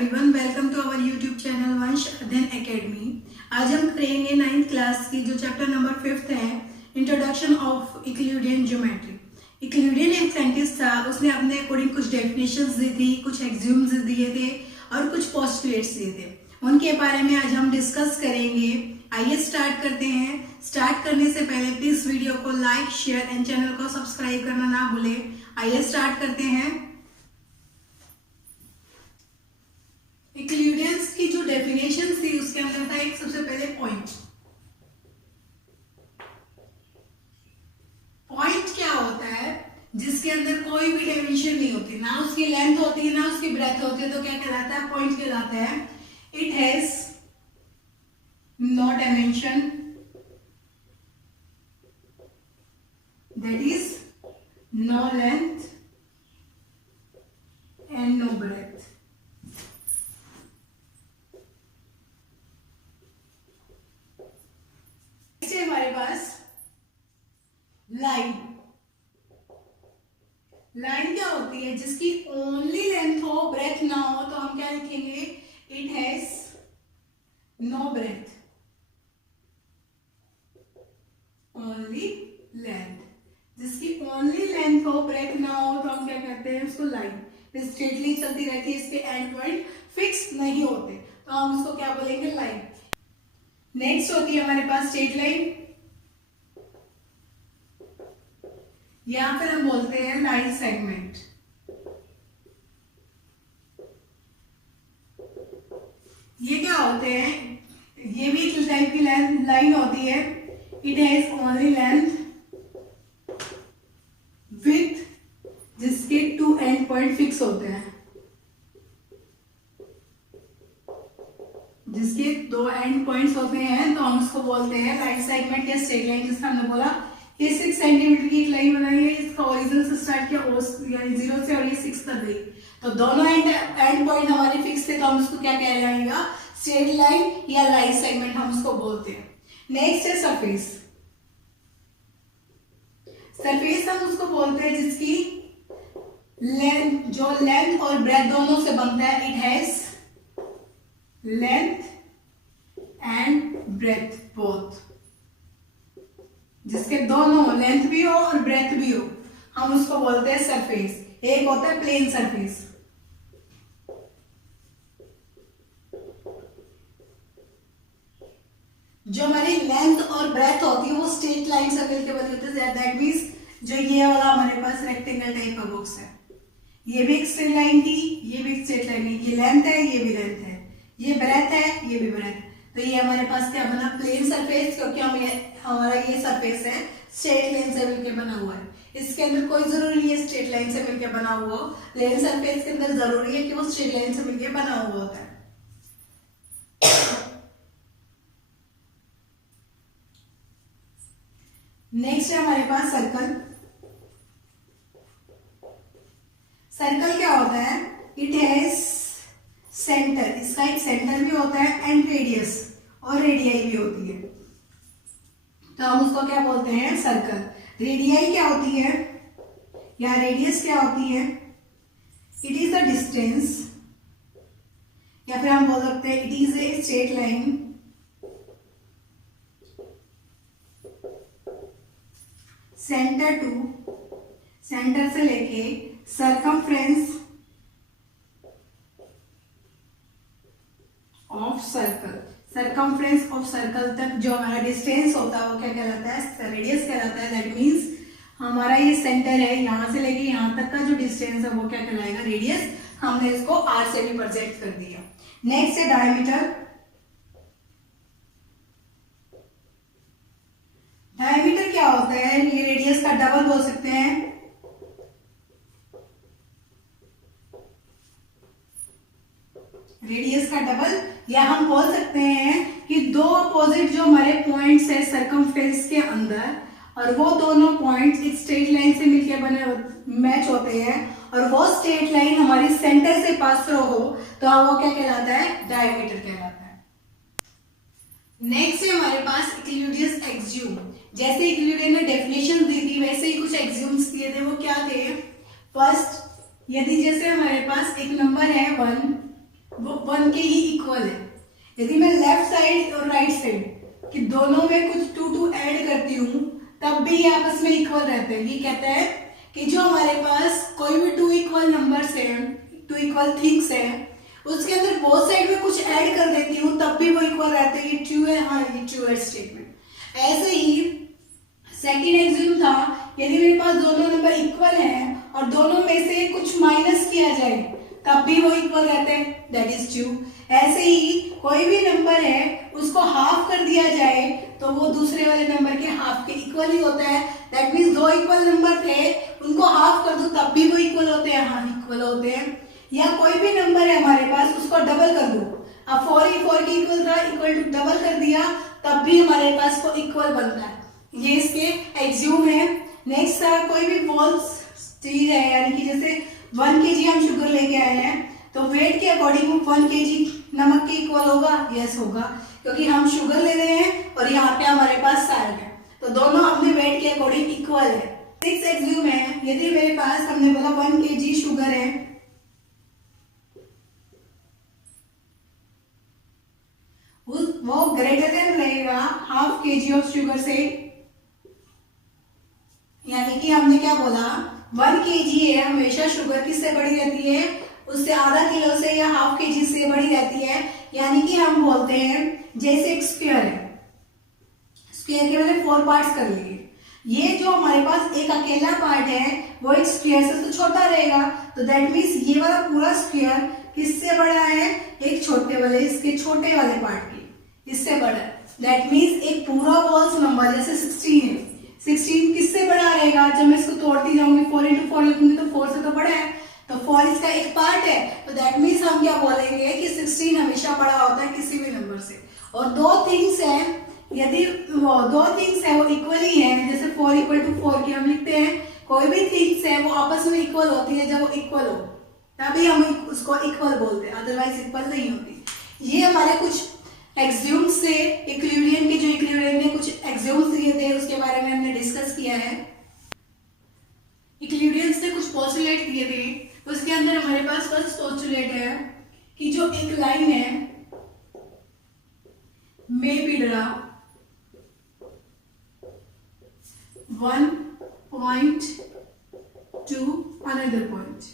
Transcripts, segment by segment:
Everyone, welcome to our YouTube channel Vansh Adhyayan academy. आज हम करेंगे 9th क्लास की जो चैप्टर नंबर 5 है, introduction of Euclidean geometry. Euclidean एक साइंटिस्ट था, उसने अपने अकॉर्डिंग कुछ डेफिनेशंस दी थी, कुछ एक्सियोम्स दिए थे और कुछ पोस्टुलेट्स दिए थे। उनके बारे में आज हम डिस्कस करेंगे। आइए स्टार्ट करते हैं। स्टार्ट करने से पहले प्लीज वीडियो को लाइक, शेयर एंड चैनल को सब्सक्राइब करना ना भूलें। आइए स्टार्ट करते हैं। यूक्लिडियंस की जो डेफिनेशन थी उसके अंदर था एक सबसे पहले पॉइंट। पॉइंट क्या होता है? जिसके अंदर कोई भी डायमेंशन नहीं होती, ना उसकी लेंथ होती है ना उसकी ब्रेथ होती है, तो क्या कहलाता है? पॉइंट कहलाता है। It has no dimension, that is no length and no breadth. हमारे पास लाइन। लाइन क्या होती है? जिसकी ओनली लेंथ हो, ब्रेथ ना हो, तो हम क्या लिखेंगे? It has no breadth, only length. जिसकी ओनली लेंथ हो, ब्रेथ ना हो, तो हम क्या कहते हैं? उसको लाइन। स्ट्रेटली चलती रहती है, इसके एंड पॉइंट फिक्स नहीं होते, तो हम उसको क्या बोलेंगे? लाइन। नेक्स्ट होती है हमारे पास स्ट्रेट लाइन, या फिर हम बोलते हैं लाइन सेगमेंट। ये क्या होते हैं? ये भी एक टाइप की लाइन होती है। It has only length with, जिसके 2 एंड पॉइंट फिक्स होते हैं। जिसके 2 एंड पॉइंट्स होते हैं तो हम उसको बोलते हैं लाइन सेगमेंट या स्ट्रेट लाइन। जिसका हमने बोला ये 6 सेंटीमीटर की एक लाइन बनाई है, इसका ओरिजिन से स्टार्ट किया 0 से और ये 6 तक गई, तो दोनों एंड पॉइंट हमारे फिक्स थे, तो हम उसको क्या कहलाएगा? स्ट्रेट लाइन या लाइन सेगमेंट हम उसको बोलते हैं। नेक्स्ट है सरफेस। सरफेस हम उसको बोलते हैं जिसकी लेंथ, जो लेंथ और ब्रेथ दोनों से बनता है। It has length and breadth both, जिसके दोनों लेंथ भी हो और ब्रेथ भी हो, हम उसको बोलते हैं सरफेस। एक होता है प्लेन सरफेस। जो हमारी लेंथ और ब्रेथ होती है वो स्ट्रेट लाइन से मिलकर बनी होती है। दैट मींस जो ये वाला हमारे पास रेक्टेंगल टाइप का बॉक्स है, ये भी एक स्ट्रेट लाइन थी, ये भी एक स्ट्रेट लाइन है। ये लेंथ है, ये भी लेंथ है, ये ब्रेथ है, ये भी ब्रेथ। तो ये हमारे पास क्या बना? प्लेन सरफेस, क्योंकि हमारा ये सरफेस है स्ट्रेट लाइन से मिलकर बना हुआ है। इसके अंदर कोई जरूरी नहीं है स्ट्रेट लाइन से मिलकर बना हुआ हो। प्लेन सरफेस के अंदर जरूरी है कि वो स्ट्रेट लाइन से मिलकर बना हुआ होता है। नेक्स्ट है हमारे पास सर्कल। सर्कल क्या होता है? इट हैज सेंटर, इसका एक सेंटर भी होता है एंड रेडियस, और रेडियाई भी होती है, तो हम उसको क्या बोलते हैं? सर्कल। रेडियाई क्या होती है या रेडियस क्या होती है? इट इज द डिस्टेंस, या फिर हम बोल सकते हैं it is a straight line centre to, centre से लेके circumference of circle, circumference of circle तक जो हमारा डिस्टेंस होता है वो क्या कहलाता है? रेडियस कहलाता है। दैट मींस हमारा ये सेंटर है, यहां से लेके यहां तक का जो डिस्टेंस है वो क्या कहलाएगा? रेडियस। हमने इसको आर से रिप्रेजेंट कर दिया। नेक्स्ट है डायमीटर। डायमीटर क्या होता है? ये रेडियस का डबल बोल सकते हैं। रेडियस का डबल, या हम बोल सकते हैं कि दो अपोजिट जो हमारे पॉइंट्स है सर्कमफ्रेंस के अंदर, और वो दोनों पॉइंट्स एक स्ट्रेट लाइन से मिलकर बने मैच होते हैं, और वो स्ट्रेट लाइन हमारी सेंटर से पास थ्रू हो, तो वो क्या कहलाता है? डायमीटर कहलाता है। नेक्स्ट है हमारे पास यूक्लिडियन एक्सियोम। जैसे यूक्लिडियन ने डेफिनेशन दी थी, वैसे ही कुछ एक्सियोम्स दिए थे। वो क्या थे? फर्स्ट, यदि जैसे हमारे पास एक नंबर है 1, वो 1 के ही इक्वल है। यदि मैं लेफ्ट साइड और राइट साइड कि दोनों में कुछ 2 ऐड करती हूँ तब भी ये आपस में इक्वल रहते हैं। ये कहता है कि जो हमारे पास कोई भी 2 इक्वल नंबर्स है, 2 इक्वल थिंग्स है, उसके अंदर बोथ साइड में कुछ ऐड कर देती हूँ तब भी वो इक्वल रहते हैं। ये ट्रू है, हाँ ये ट्रू है स्टेटमेंट। ऐसे ही सेकेंड एग्जाम्पल था, यदि मेरे पास दोनों नंबर इक्वल हैं और दोनों में से कुछ माइनस किया जाए तब भी वो इक्वल रहते हैं, दैट इज ट्रू। ऐसे ही कोई भी नंबर है उसको हाफ कर दिया जाए तो वो दूसरे वाले नंबर के हाफ के इक्वल ही होता है। दैट मीन्स 2 इक्वल नंबर थे, उनको हाफ कर दो तब भी वो इक्वल होते हैं, हाँ इक्वल होते हैं। या कोई भी नंबर है हमारे पास, उसको डबल कर दो, अब 4 के इक्वल था, इक्वल टू डबल कर दिया तब भी हमारे पास वो इक्वल बनता है। ये इसके एक्सियोम है। नेक्स्ट था, कोई भी फॉल्स चीज है, यानी कि जैसे 1 kg हम शुगर लेके आए हैं तो वेट के अकॉर्डिंग 1 kg नमक के इक्वल होगा, यस होगा, क्योंकि हम शुगर ले रहे हैं और यहाँ पे हमारे पास साल्ट है, तो दोनों अपने वेट के अकॉर्डिंग इक्वल है। 6 एक्सियोम है, यदि मेरे पास हमने बोला 1 kg शुगर है, वो ग्रेटर देन रहेगा हाफ kg ऑफ शुगर से, यानी कि हमने क्या बोला 1 kg है, हमेशा शुगर किससे बड़ी रहती है, उससे आधा किलो से या हाफ kg से बड़ी रहती है। यानी कि हम बोलते हैं जैसे एक स्क्वायर है, स्क्वायर के मैंने 4 पार्ट्स कर लिए, ये जो हमारे पास एक अकेला पार्ट है वो एक स्क्वायर से तो छोटा रहेगा, तो दैट मीन्स ये वाला पूरा स्क्वायर किससे बड़ा है, एक छोटे वाले, इसके छोटे वाले पार्ट के इससे बड़ा है। दैट मीन्स एक पूरा होल्स नंबर जैसे 16 है, 16 किससे बड़ा रहेगा, जब मैं इसको तोड़ती जाऊंगी 4 into 4 लिखूंगी तो 4 से तो बड़ा है, तो 4 इसका एक पार्ट है, तो दैट मीन्स हम क्या बोलेंगे कि 16 हमेशा बड़ा होता है किसी भी नंबर से। और 2 थिंग्स है, यदि वो 2 थिंग्स है वो इक्वली है, जैसे 4 equal to 4 की हम लिखते हैं, कोई भी थिंग्स है वो आपस में इक्वल होती है, जब वो इक्वल हो तभी हम उसको इक्वल बोलते हैं, अदरवाइज इक्वल नहीं होती। ये हमारे कुछ एक्सियोम्स से, इक्विलिब्रियम के जो इक्विलिब्रियम ने कुछ एक्सियोम्स दिए थे उसके बारे में हमने डिस्कस किया है। इक्विलिब्रियम ने कुछ पोस्टुलेट दिए थे, उसके अंदर हमारे पास फर्स्ट पोस्टुलेट है कि जो एक लाइन है may be draw 1 point to another point।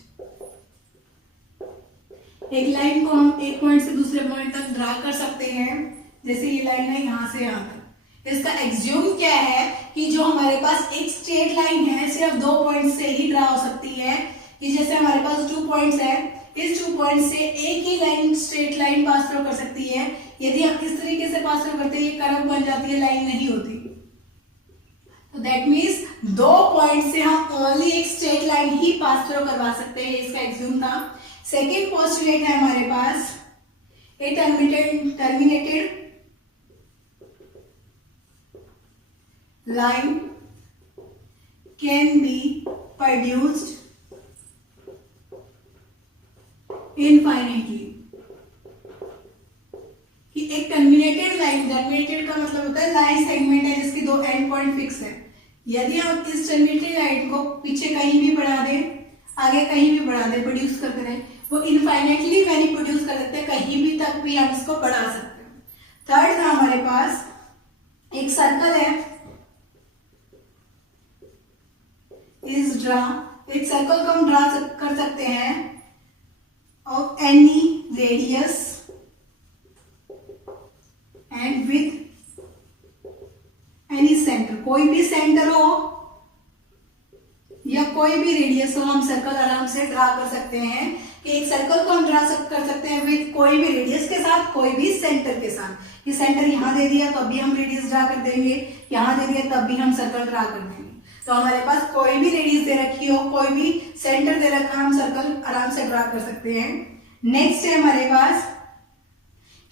एक लाइन को हम एक पॉइंट से दूसरे पॉइंट तक ड्रा कर सकते हैं, जैसे ये लाइन है यहाँ से यहाँ तक। इसका एक्सियोम क्या है कि जो हमारे पास एक स्ट्रेट लाइन है सिर्फ 2 पॉइंट से ही ड्रा हो सकती है, कि जैसे हमारे पास 2 पॉइंट्स है, इस 2 पॉइंट से एक ही line straight line pass through कर सकती है। यदि हम इस तरीके से पास थ्रू करते हैं ये कर्व बन जाती है, लाइन नहीं होती, तो दैट मीन्स 2 पॉइंट से हम ओनली एक स्ट्रेट लाइन ही पास थ्रू करवा सकते हैं, इसका एक्सियोम था। सेकेंड पोस्टुलेट है हमारे पास, a terminated line can be produced infinitely, कि एक टर्मिनेटेड लाइन, टर्मिनेटेड का मतलब होता है लाइन सेगमेंट है जिसकी 2 एंड पॉइंट फिक्स है। यदि हम इस टर्मिनेटेड लाइन को पीछे कहीं भी बढ़ा दें, आगे कहीं भी बढ़ा दें, प्रोड्यूस करते रहे, वो इनफाइनाइटली मैनी प्रोड्यूस कर सकते हैं, कहीं भी तक भी हम इसको बढ़ा सकते हैं। थर्ड था हमारे पास एक सर्कल है, इस ड्रा, एक सर्कल को हम ड्रा कर सकते हैं of any radius and with any centre, कोई भी सेंटर हो या कोई भी रेडियस हो, हम सर्कल आराम से ड्रा कर सकते हैं। कि एक सर्कल को हम ड्रा कर सकते हैं विद कोई भी रेडियस के साथ, कोई भी सेंटर के साथ। ये सेंटर यहाँ दे दिया तो अभी हम रेडियस ड्रा कर देंगे, यहाँ दे दिया तब भी हम सर्कल ड्रा कर देंगे। तो हमारे पास कोई भी रेडियस दे रखी हो, कोई भी सेंटर दे रखा, हम सर्कल आराम से ड्रा कर सकते हैं। नेक्स्ट है हमारे पास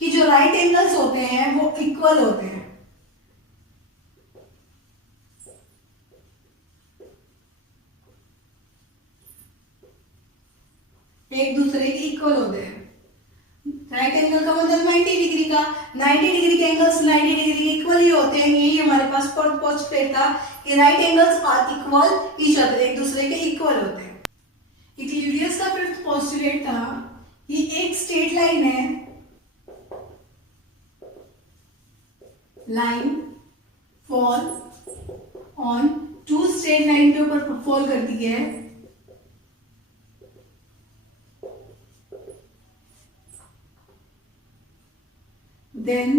कि जो राइट एंगल्स होते हैं वो इक्वल होते हैं, एक दूसरे के इक्वल होते हैं। राइट एंगल का मतलब 90 डिग्री का, 90 डिग्री के एंगल्स 90 डिग्री इक्वल ही होते हैं। यही हमारे पास फोर्थ पोस्टुलेट था कि right angles are equal each other, एक दूसरे के इक्वल होते हैं। इक्विलिब्रियम का फिफ्थ पोस्टुलेट था कि एक स्ट्रेट लाइन है, line fall on two straight line के ऊपर फॉल करती है, then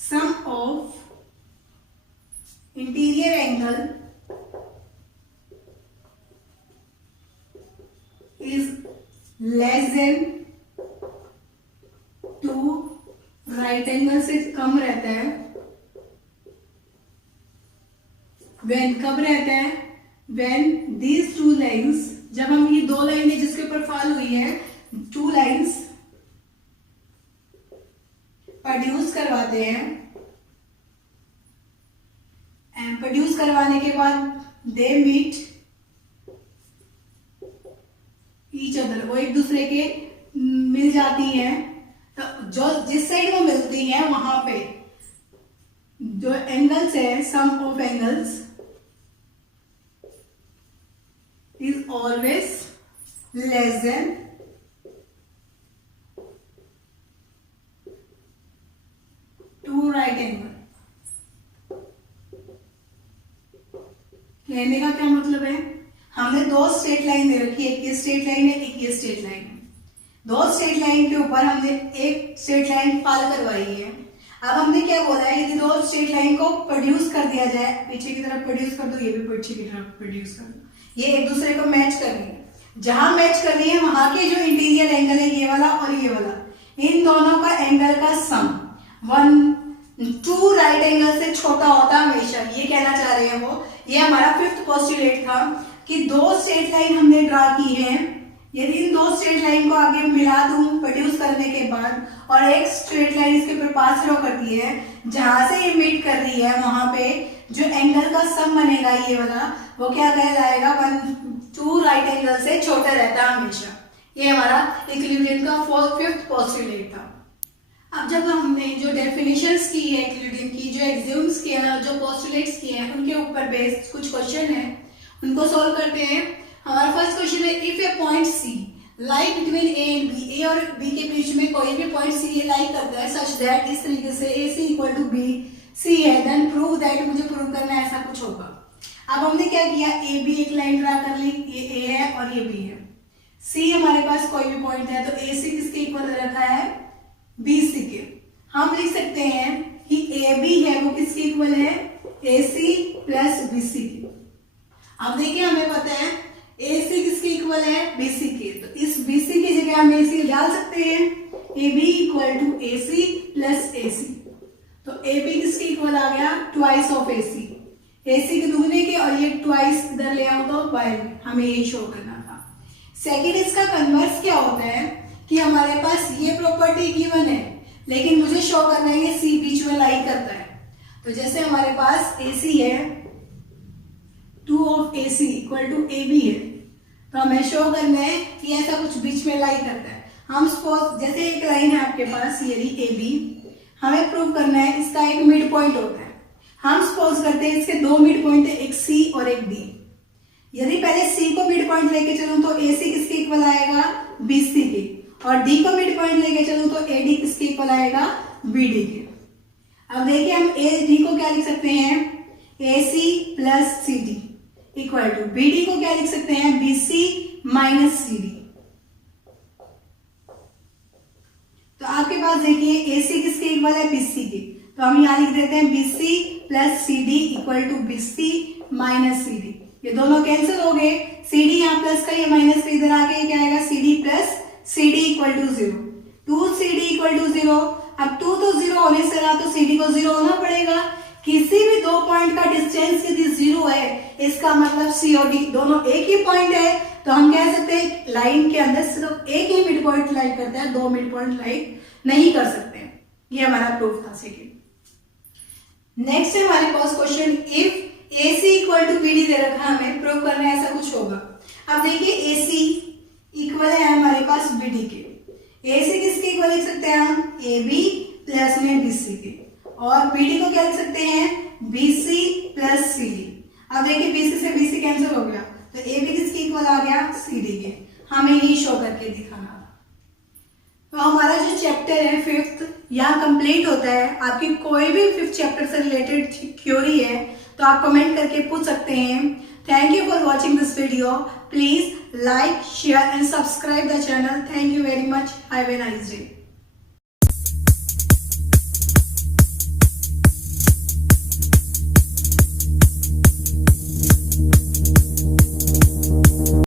sum of interior angle is less than two, right angle से कम रहता है, when कब रहता है, when these two lines, जब हम ये दो लाइनें जिसके ऊपर फॉल हुई है, टू लाइन्स प्रोड्यूस करवाते हैं, एंड प्रोड्यूस करवाने के बाद दे मीट ईच अदर, वो एक दूसरे के मिल जाती हैं, तो जो जिस साइड वो मिलती हैं वहां पे जो एंगल्स है, sum of angles is always less than two right angle। कहने का क्या मतलब है, हमने दो स्ट्रेट लाइन दे रखी है, एक ये स्ट्रेट लाइन है, एक ये स्ट्रेट लाइन है, दो स्ट्रेट लाइन के ऊपर हमने एक स्ट्रेट लाइन फॉल करवाई है। अब हमने क्या बोला है, यदि दो स्ट्रेट लाइन को प्रोड्यूस कर दिया जाए, पीछे की तरफ प्रोड्यूस कर दो, ये भी पीछे की तरफ प्रोड्यूस कर दो, ये एक दूसरे को मैच कर रही है, जहां मैच कर रही है वहां के जो इंटीरियर एंगल है, ये वाला और ये वाला, इन दोनों का एंगल का सम टू राइट एंगल से छोटा होता है हमेशा, ये कहना चाह रहे हैं वो। ये हमारा फिफ्थ पोस्टुलेट था कि दो स्ट्रेट लाइन हमने ड्रा की है, यदि इन दो स्ट्रेट लाइन को आगे मिला दूं प्रोड्यूस करने के बाद, और एक स्ट्रेट लाइन इसके ऊपर पास ड्रॉ करती है, जहां से ये मीट कर रही है वहां पे जो एंगल का सम बनेगा ये वाला, वो क्या कहलाएगा, टू राइट एंगल से छोटा रहता है हमेशा। ये हमारा इक्विलिब्रियम का फिफ्थ पोस्टुलेट था। अब जब हमने जो डेफिनेशंस की है इक्विलिब्रियम की, जो एक्सियोम्स किए हैं, जो पोस्टुलेट्स किए हैं, उनके ऊपर बेस्ड कुछ क्वेश्चन है, उनको सॉल्व करते हैं। हमारा फर्स्ट क्वेश्चन है, if a point C lie between A and B, A और बी के बीच में कोई भी पॉइंट सी ए लाई करता है सच दैट, इस तरीके से ए सी इक्वल टू बी सी है, देन प्रूव दैट, मुझे प्रूव करना है ऐसा कुछ होगा। अब हमने क्या किया, ए बी एक लाइन ड्रा कर ली, ये ए है और ये बी है, सी हमारे पास कोई भी पॉइंट है, तो ए सी किसके इक्वल रखा है, बी सी के। हम लिख सकते हैं कि ए बी है वो किसके इक्वल है, ए सी प्लस बी सी के। अब देखिए हमें पता है ए सी किसके इक्वल है, बी सी के, तो इस बी सी की जगह हम ए सी डाल सकते हैं, A B equal to A C plus A C, तो ए बी किसके इक्वल आ गया, ट्वाइस ऑफ ए सी, ए सी के दुगने के, और ये ट्वाइस इधर ले आओ तो बाय, हमें यही शो करना था। सेकेंड, इसका कन्वर्स क्या होता है कि हमारे पास ये प्रॉपर्टी गिवन है, लेकिन मुझे शो करना है ये सी बीच में लाई करता है, तो जैसे हमारे पास ए सी है, two of A C equal to A B है, तो हमें शो करना है कि ऐसा कुछ बीच में लाई करता है। हम सपोज जैसे एक लाइन है आपके पास, ये रही ए बी, हमें प्रूव करना है इसका एक मिड पॉइंट होता है। हम सपोज करते हैं इसके दो मिड पॉइंट है, एक सी और एक डी। यदि पहले सी को मिड पॉइंट लेके चलूं तो ए सी किसके इक्वल आएगा, बी सी के, और डी को मिड पॉइंट लेके चलूं तो ए डी किसके इक्वल आएगा, बी डी के। अब देखिए हम ए डी को क्या लिख सकते हैं, A C plus C D equal to B D को क्या लिख सकते हैं, B C minus C D. तो आपके पास देखिए ए सी किसके इक्वल है, बी सी के, तो हम यहां लिख देते हैं B C plus C D equal to B C minus C D. ये दोनों कैंसिल हो गए, सी डी यहाँ प्लस का, ये माइनस का इधर आके क्या आएगा, C D plus C D equal to 0, 2 C D equal to 0। अब 2 तो 0 होने से रहा, तो सी डी को 0 होना पड़ेगा। किसी भी दो पॉइंट का डिस्टेंस यदि 0 है, इसका मतलब सी और डी दोनों एक ही पॉइंट है, तो हम कह सकते हैं लाइन के अंदर सिर्फ एक ही मिड पॉइंट लाइक करता है, दो मिड पॉइंट लाइक नहीं कर सकते। ये हमारा प्रूफ था सेकेंड। नेक्स्ट है हमारे पास question, if A C equal to B D दे रखा है, हमें प्रूव करना है ऐसा कुछ होगा। अब देखिए ए सी इक्वल है हमारे पास बी डी के, ए सी किसके इक्वल लिख सकते हैं हम, ए बी प्लस में बी सी के, और बी डी को क्या लिख सकते हैं, B C plus C D. अब देखिए बी सी से बी सी कैंसिल हो गया, तो ए बी किसके इक्वल आ गया, सी डी के। हमें यही शो करके दिखाना था। तो हमारा जो चैप्टर है 5th यहाँ कंप्लीट होता है। आपकी कोई भी 5th चैप्टर से रिलेटेड क्वेरी है तो आप कमेंट करके पूछ सकते हैं। Thank you for watching this video. Please like, share and subscribe the channel. Thank you very much. Have a nice day.